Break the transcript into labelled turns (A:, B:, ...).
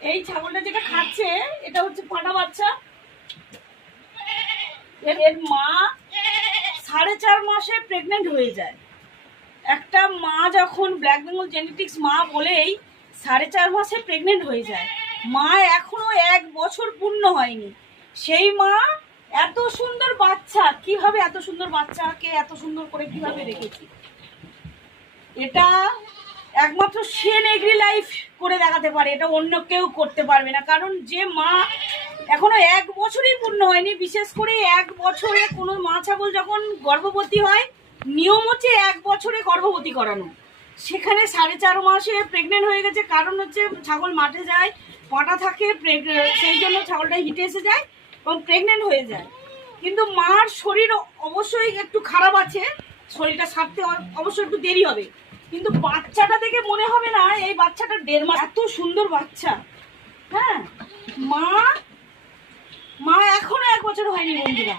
A: এই ছাগলটা যেটা খাচ্ছে, এটা হচ্ছে পাটা বাচ্চা। এর মা সাড়ে চার মাসে প্রেগনেন্ট হয়ে যায়। একটা মা যখন ব্ল্যাক বেঙ্গল জেনেটিক্স মা বলেই সাড়ে চার মাসে প্রেগনেন্ট হয়ে যায়। মা এখনও এক বছর পূর্ণ হয়নি। সেই মা এত সুন্দর বাচ্চা, কীভাবে এত সুন্দর বাচ্চাকে এত সুন্দর করে কীভাবে রেখেছি? এটা একমাত্র সে এগ্রি লাইফ করে দেখাতে পারে, এটা অন্য কেউ করতে পারবে না। কারণ যে মা এখনও এক বছরই পূর্ণ হয়নি, বিশেষ করে এক বছরে কোনো মা ছাগল যখন গর্ভবতী হয়, নিয়ম হচ্ছে এক বছরে গর্ভবতী করানো। সেখানে সাড়ে চার মাসে প্রেগনেন্ট হয়ে গেছে, কারণ হচ্ছে ছাগল মাঠে যায়, পাটা থাকে সেই জন্য ছাগলটা হিটে এসে যায় এবং প্রেগনেন্ট হয়ে যায়। কিন্তু মার শরীর অবশ্যই একটু খারাপ আছে, শরীরটা সারতে অবশ্যই একটু দেরি হবে। কিন্তু বাচ্চাটা দেখে মনে হবে না এই বাচ্চাটা দেড় মাস এত সুন্দর বাচ্চা। হ্যাঁ? মা মা এখনও এক বছর হয়নি বন্ধুরা।